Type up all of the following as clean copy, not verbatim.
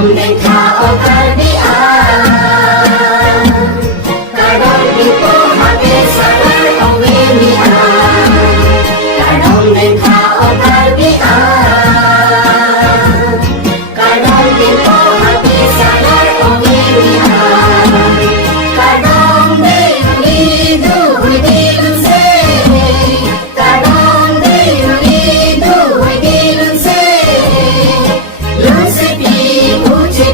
Kadang tao karbian, kadang ipo habis salar owenian. Kadang tao karbian, kadang ipo habis salar owenian. Kadang lidu hidilun se, kadang lidu hidilun se.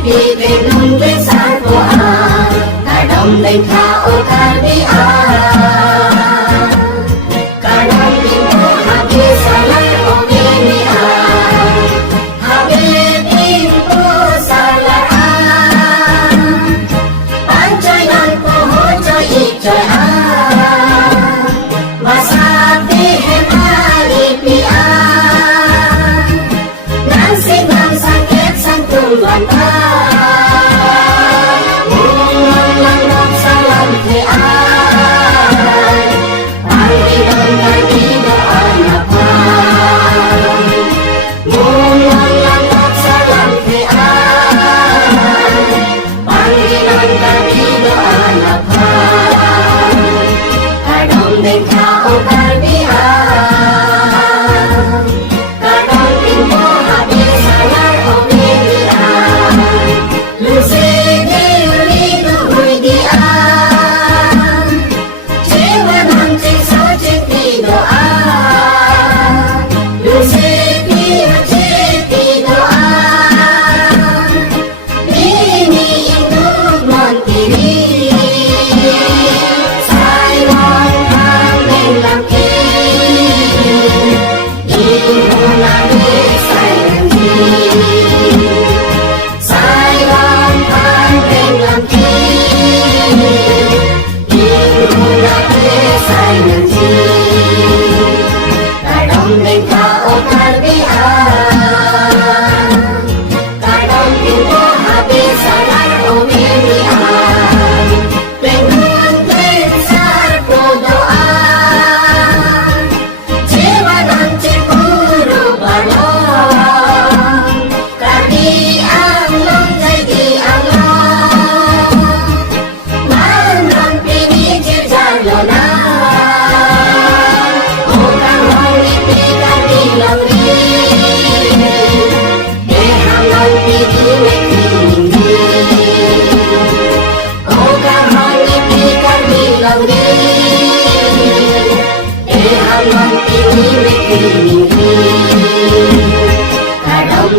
Pinung besar doa, kadang tao karbian, kadang pintu habis salar owenian, habis pintu salaan, pancayan pohon coy icoyan, masati hemalipian, nansing ng sakit sang tungguan. Tao karbian, kadang pintu habis salar owenian. Lusigi lidu huidian, jiwa nancing sojik di doa. Lusigi hajik di doa, ini induk montiri. Tao karbian, kadang pintu habis salar owenian. Pengun besar berdoa, jiwa nancing buru balon. Kami anglong jadi anglong, manang pinijir jalonan. Kadang